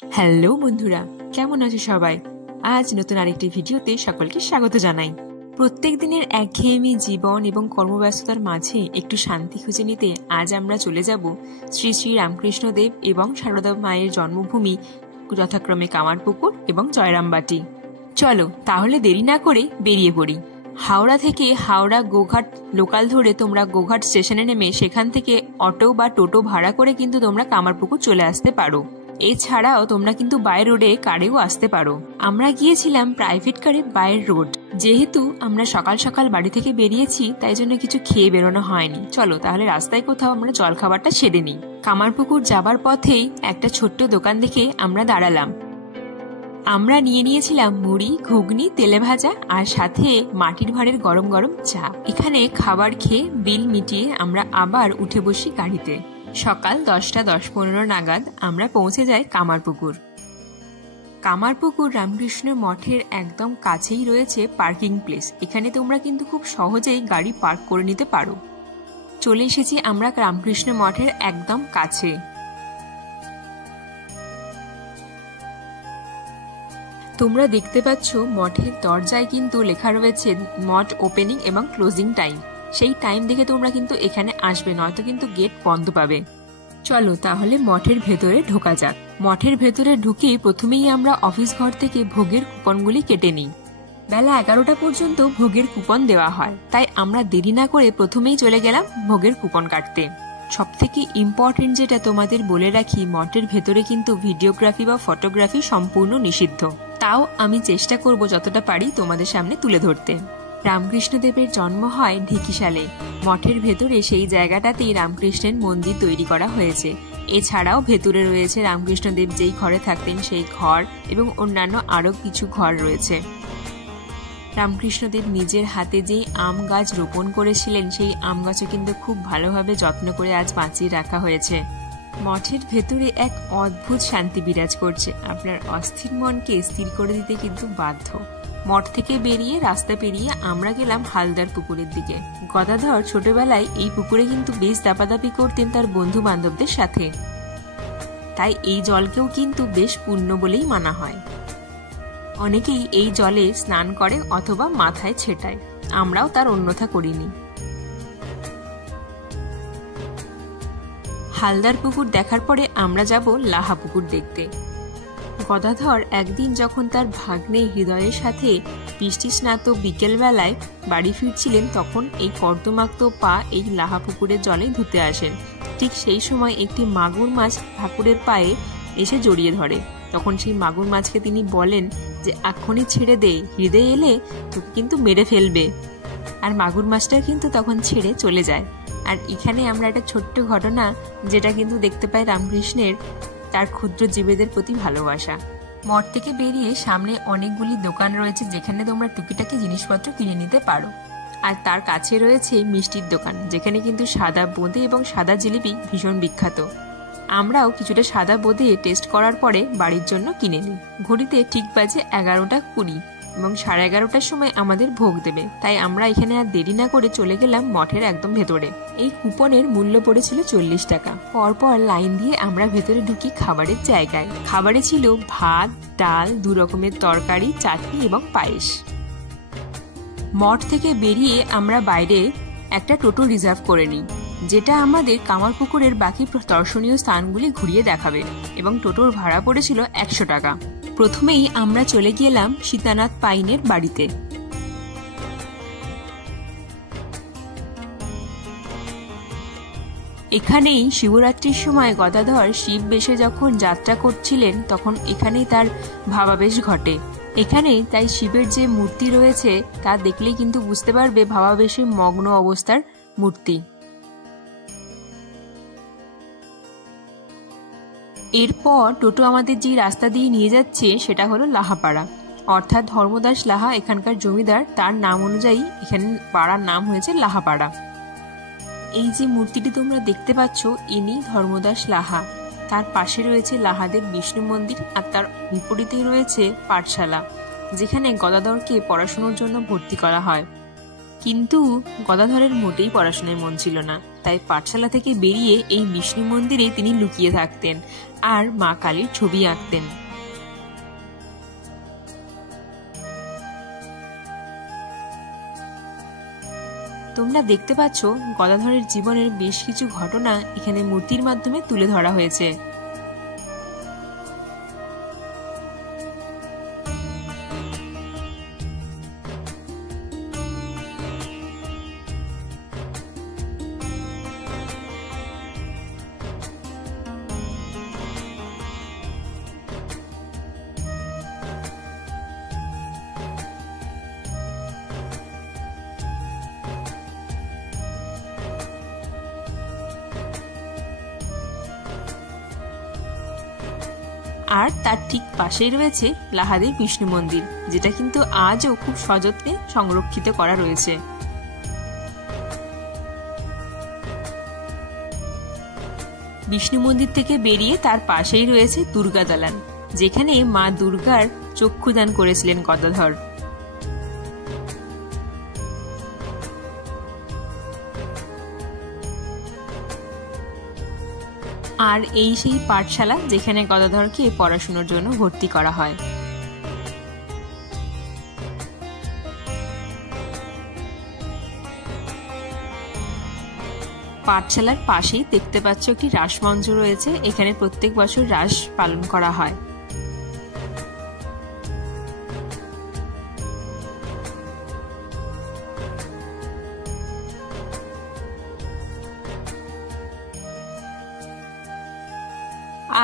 Hello বন্ধুরা, কেমন আছো সবাই? আজ নতুন আরেকটি ভিডিওতে সকলকে স্বাগত জানাই। প্রত্যেক দিনের একঘেয়েমি জীবন এবং কর্মব্যস্ততার মাঝে একটু শান্তি খুঁজে নিতে আজ আমরা চলে যাব শ্রী শ্রী রামকৃষ্ণদেব এবং সারদা মায়ের জন্মভূমি যথাক্রমে কামারপুকুর এবং জয়রামবাটি। চলো তাহলে দেরি না করে বেরিয়ে পড়ি। হাওড়া থেকে হাওড়া গোঘাট লোকাল ধরে তোমরা গোঘাট স্টেশনে নেমে সেখান থেকে অটো বা টোটো ভাড়া করে কিন্তু তোমরা কামারপুকুর চলে আসতে পারো। এছাড়াও তোমরা কিন্তু বাই রোডে কারেও আসতে পারো। আমরা গিয়েছিলাম প্রাইভেট কারে বাই রোড। যেহেতু আমরা সকাল সকাল বাড়ি থেকে বেরিয়েছি, তাই জন্য কিছু খেয়ে বেরোনো হয়নি। চলো তাহলে রাস্তায় কোথাও আমরা জলখাবারটা সেরে নিই। কামারপুকুর যাবার পথেই একটা ছোট্ট দোকান দেখে আমরা দাঁড়ালাম। আমরা নিয়েছিলাম মুড়ি, ঘুগনি, তেলে ভাজা আর সাথে মাটির ভাঁড়ের গরম গরম চা। এখানে খাবার খেয়ে বিল মিটিয়ে আমরা আবার উঠে বসি গাড়িতে। সকাল 10:10-15 নাগাদ আমরা পৌঁছে যাই কামারপুকুর। কামারপুকুর রামকৃষ্ণ মঠের একদম কাছেই রয়েছে পার্কিং প্লেস। এখানে তোমরা কিন্তু খুব সহজেই গাড়ি পার্ক করে নিতে পারো। চলে এসেছি আমরা রামকৃষ্ণ মঠের একদম কাছে। তোমরা দেখতে পাচ্ছ মঠের দরজায় কিন্তু লেখা রয়েছে মঠ ওপেনিং এবং ক্লোজিং টাইম। সেই টাইম দেখে তোমরা কিন্তু এখানে আসবে, নয়তো কিন্তু গেট বন্ধ পাবে। চলো তাহলে মঠের ভেতরে ঢোকা যাক। মঠের ভেতরে ঢুকে প্রথমেই আমরা অফিস ঘর থেকে ভোগের কুপনগুলি কেটে নিই। বেলা 11টা পর্যন্ত ভোগের কুপন দেওয়া হয়, তাই আমরা দেরি না করে প্রথমেই চলে গেলাম ভোগের কুপন কাটতে। সব থেকে ইম্পর্টেন্ট যেটা তোমাদের বলে রাখি, মঠের ভেতরে কিন্তু ভিডিওগ্রাফি বা ফটোগ্রাফি সম্পূর্ণ নিষিদ্ধ। তাও আমি চেষ্টা করব যতটা পারি তোমাদের সামনে তুলে ধরতে। রামকৃষ্ণদেবের জন্ম হয় ঢেকিশালে। মঠের ভেতরে সেই জায়গাটাতেই রামকৃষ্ণের মন্দির তৈরি করা হয়েছে। এছাড়াও ভেতরে রয়েছে রামকৃষ্ণদেব যেই ঘরে থাকতেন সেই ঘর এবং অন্যান্য আরও কিছু ঘর রয়েছে। রামকৃষ্ণদেব নিজের হাতে যেই আম গাছ রোপণ করেছিলেন, সেই আম গাছও কিন্তু খুব ভালোভাবে যত্ন করে আজ বাঁচিয়ে রাখা হয়েছে। মঠের ভেতরে এক অদ্ভুত শান্তি বিরাজ করছে, আপনার অস্থির মনকে স্থির করে দিতে কিন্তু বাধ্য। মঠ থেকে বেরিয়ে রাস্তা পেরিয়ে আমরা গেলাম হালদার পুকুরের দিকে। গদাধর ছোটবেলায় এই পুকুরে কিন্তু বেশ দাপাদাপি করতেন তার বন্ধু বান্ধবদের সাথে, তাই এই জলকেও কিন্তু বেশ পুণ্য বলেই মানা হয়। অনেকেই এই জলে স্নান করে অথবা মাথায় ছেটায়, আমরাও তার অন্যথা করিনি। হালদার পুকুর দেখার পরে আমরা যাব লাহা পুকুর দেখতে। গদাধর একদিন যখন তার ভাগ্নে হৃদয়ের সাথে বৃষ্টি স্নাত বিকেলবেলায় বাড়ি ফিরছিলেন, তখন এই কর্দমাক্ত পা এই লাহা পুকুরের জলে ধুতে আসেন। ঠিক সেই সময় একটি মাগুর মাছ ঠাকুরের পায়ে এসে জড়িয়ে ধরে। তখন সেই মাগুর মাছকে তিনি বলেন যে এখনই ছেড়ে দে, হৃদয় এলে তোকে কিন্তু মেরে ফেলবে। আর মাগুর মাছটা কিন্তু তখন ছেড়ে চলে যায়। আর এখানে আমরা একটা ছোট্ট ঘটনা যেটা কিন্তু দেখতে পাই রামকৃষ্ণের তার ক্ষুদ্র জীবেদের প্রতি ভালোবাসা। মঠ থেকে বেরিয়ে সামনে অনেকগুলি দোকান রয়েছে যেখানে তোমরা টুকিটাকি জিনিসপত্র কিনে নিতে পারো। আর তার কাছে রয়েছে মিষ্টির দোকান, যেখানে কিন্তু সাদা বোঁদে এবং সাদা জিলিপি ভীষণ বিখ্যাত। আমরাও কিছুটা সাদা বোঁদে টেস্ট করার পরে বাড়ির জন্য কিনে নিই। ঘড়িতে ঠিক বাজে 11:20 এবং 11:30টার সময় আমাদের ভোগ দেবে, তাই আমরা এখানে আর দেরি না করে চলে গেলাম মঠের একদম ভেতরে। এই কুপনের মূল্য পড়েছিল 40 টাকা। পরপর লাইন দিয়ে আমরা ভেতরে ঢুকি খাবারের জায়গায়। খাবারে ছিল ভাত, ডাল, 2 রকমের তরকারি, চাটনি এবং পায়েস। মঠ থেকে বেরিয়ে আমরা বাইরে একটা টোটো রিজার্ভ করে নিই, যেটা আমাদের কামারপুকুরের বাকি দর্শনীয় স্থানগুলি ঘুরিয়ে দেখাবে, এবং টোটোর ভাড়া পড়েছিল 100 টাকা। প্রথমেই আমরা চলে গেলাম সীতানাথ পাইনের বাড়িতে। এখানেই শিবরাত্রির সময় গদাধর শিব বেশে যখন যাত্রা করছিলেন, তখন এখানেই তার ভাবাবেশ ঘটে। এখানেই তাই শিবের যে মূর্তি রয়েছে তা দেখলেই কিন্তু বুঝতে পারবে ভাবাবেশে মগ্ন অবস্থার মূর্তি। এরপর টোটো আমাদের যে রাস্তা দিয়ে নিয়ে যাচ্ছে সেটা হলো লাহাপাড়া, অর্থাৎ ধর্মদাস লাহা এখানকার জমিদার, তার নাম অনুযায়ী এখানে পাড়ার নাম হয়েছে লাহাপাড়া। এই যে মূর্তিটি তোমরা দেখতে পাচ্ছ, ইনি ধর্মদাস লাহা। তার পাশে রয়েছে লাহাদেব বিষ্ণু মন্দির, আর তার বিপরীতে রয়েছে পাঠশালা, যেখানে গদাধরকে পড়াশোনার জন্য ভর্তি করা হয়। কিন্তু গদাধরের মোটেই পড়াশোনায় মন ছিল না, তাই পাঠশালা থেকে বেরিয়ে এই বিষ্ণু মন্দিরে তিনি লুকিয়ে থাকতেন আর মা কালীর ছবি আঁকতেন। তোমরা দেখতে পাচ্ছ গদাধরের জীবনের বেশ কিছু ঘটনা এখানে মূর্তির মাধ্যমে তুলে ধরা হয়েছে। আর তার ঠিক পাশেই রয়েছে লাহাদের বিষ্ণু মন্দির, যেটা কিন্তু আজও খুব সযত্নে সংরক্ষিত করা রয়েছে। বিষ্ণু মন্দির থেকে বেরিয়ে তার পাশেই রয়েছে দুর্গা দালান, যেখানে মা দুর্গার চক্ষুদান করেছিলেন গদাধর। আর এই সেই পাঠশালা যেখানে গদাধরকে পড়াশোনার জন্য ভর্তি করা হয়। পাঠশালার পাশেই দেখতে পাচ্ছ একটি রাসমঞ্চ রয়েছে, এখানে প্রত্যেক বছর রাস পালন করা হয়।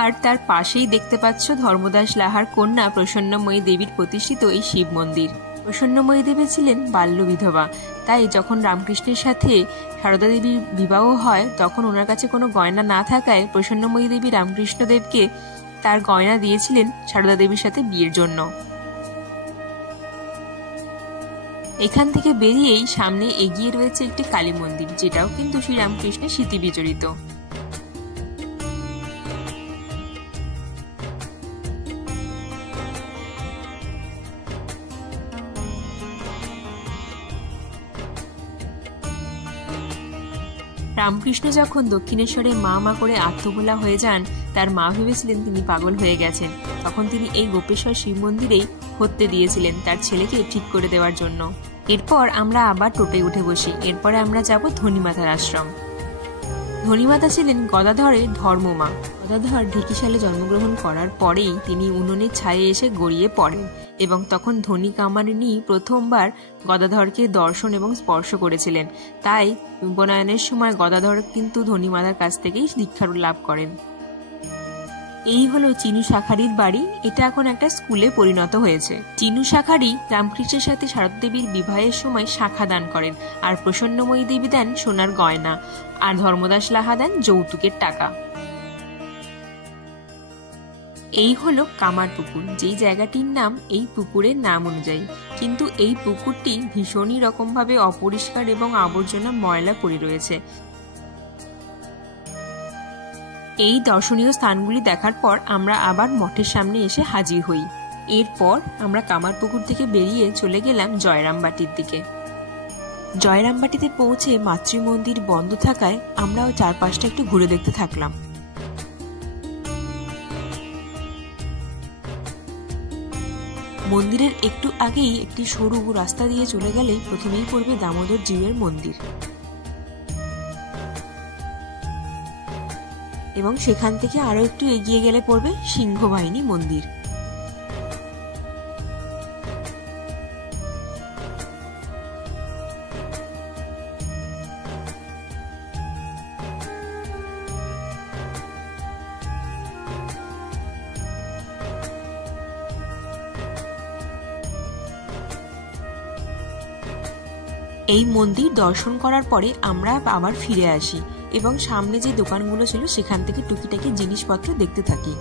আর তার পাশেই দেখতে পাচ্ছ ধর্মদাস লাহার কন্যা প্রসন্নময়ী দেবীর প্রতিষ্ঠিত এই শিব মন্দির। প্রসন্নময়ী দেবী ছিলেন বাল্য বিধবা, তাই যখন রামকৃষ্ণের সাথে সারদা দেবীর বিবাহ হয় তখন ওনার কাছে কোনো গয়না না থাকায় প্রসন্নময়ী দেবী রামকৃষ্ণদেবকে তার গয়না দিয়েছিলেন সারদা দেবীর সাথে বিয়ের জন্য। এখান থেকে বেরিয়েই সামনে এগিয়ে রয়েছে একটি কালী মন্দির, যেটাও কিন্তু শ্রী রামকৃষ্ণের স্মৃতি বিজড়িত। রামকৃষ্ণ যখন দক্ষিণেশ্বরে মা মা করে আত্মভোলা হয়ে যান, তার মা ভেবেছিলেন তিনি পাগল হয়ে গেছেন। তখন তিনি এই গোপেশ্বর শিব মন্দিরেই হত্যে দিয়েছিলেন তার ছেলেকে ঠিক করে দেওয়ার জন্য। এরপর আমরা আবার টোটে উঠে বসি। এরপরে আমরা যাব ধনীমাতার আশ্রম। ধনীমাতা ছিলেন গদাধরের ধর্মমা। গদাধর ঢেকিশালে জন্মগ্রহণ করার পরেই তিনি উনুনের ছায়ে এসে গড়িয়ে পড়েন এবং তখন ধনী কামারিনী প্রথমবার গদাধরকে দর্শন এবং স্পর্শ করেছিলেন। তাই উপনয়নের সময় গদাধর কিন্তু ধনীমাতার কাছ থেকেই দীক্ষা লাভ করেন। এই হলো চিনু শাখারির বাড়ি। এটা এখন একটা স্কুলে পরিণত হয়েছে। চিনু শাখারি রামকৃষ্ণের সাথে শারদা দেবীর বিবাহের সময় শাখা দান করেন, আর প্রসন্নময়ী দেবী দেন সোনার গয়না, আর ধর্মদাস লাহা দেন যৌতুকের টাকা। এই হলো কামার পুকুর, যেই জায়গাটির নাম এই পুকুরের নাম অনুযায়ী, কিন্তু এই পুকুরটি ভীষণই রকমভাবে অপরিষ্কার এবং আবর্জনা ময়লা পড়ে রয়েছে। এই দর্শনীয় স্থানগুলি দেখার পর আমরা আবার মঠের সামনে এসে হাজির হই। এরপর আমরা কামারপুকুর থেকে বেরিয়ে চলে গেলাম জয়রামবাটির দিকে। জয়রামবাটিতে পৌঁছে মাতৃমন্দির বন্ধ থাকায় আমরা ওই চারপাশটা একটু ঘুরে দেখতে থাকলাম। মন্দিরের একটু আগেই একটি সরু রাস্তা দিয়ে চলে গেলে প্রথমেই পড়বে দামোদর জিউয়ের মন্দির, এবং সেখান থেকে আরো একটু এগিয়ে গেলে পড়বে সিংহবাহিনী মন্দির। এই মন্দির দর্শন করার পরে আমরা আবার ফিরে আসি এবং সামনে যে দোকানগুলো ছিল সেখান থেকে টুকিটাকি জিনিসপত্র দেখতে থাকি।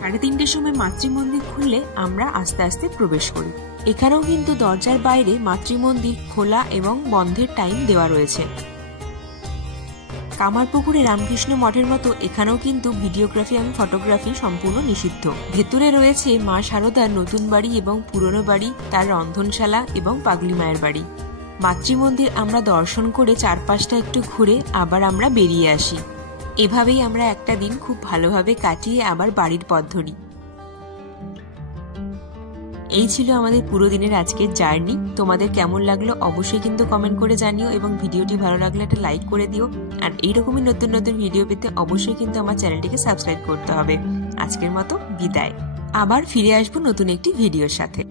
3:30টার সময় মাতৃমন্দির খুললে আমরা আস্তে আস্তে প্রবেশ করি। এখানেও কিন্তু দরজার বাইরে মাতৃমন্দির খোলা এবং বন্ধের টাইম দেওয়া রয়েছে। কামারপুকুরে রামকৃষ্ণ মঠের মতো এখানেও কিন্তু ভিডিওগ্রাফি এবং ফটোগ্রাফি সম্পূর্ণ নিষিদ্ধ। ভেতরে রয়েছে মা শারদার নতুন বাড়ি এবং পুরনো বাড়ি, তার রন্ধনশালা এবং পাগলি মায়ের বাড়ি। মাতৃমন্দির আমরা দর্শন করে চারপাশটা একটু ঘুরে আবার আমরা বেরিয়ে আসি। এভাবেই আমরা একটা দিন খুব ভালোভাবে কাটিয়ে আবার বাড়ির পথ ধরি। এই ছিল আমাদের পুরো দিনের আজকের জার্নি। তোমাদের কেমন লাগলো অবশ্যই কিন্তু কমেন্ট করে জানিও, এবং ভিডিওটি ভালো লাগলে একটা লাইক করে দিও। আর এইরকমই নতুন নতুন ভিডিও পেতে অবশ্যই কিন্তু আমার চ্যানেলটিকে সাবস্ক্রাইব করতে হবে। আজকের মতো বিদায়, আবার ফিরে আসবো নতুন একটি ভিডিওর সাথে।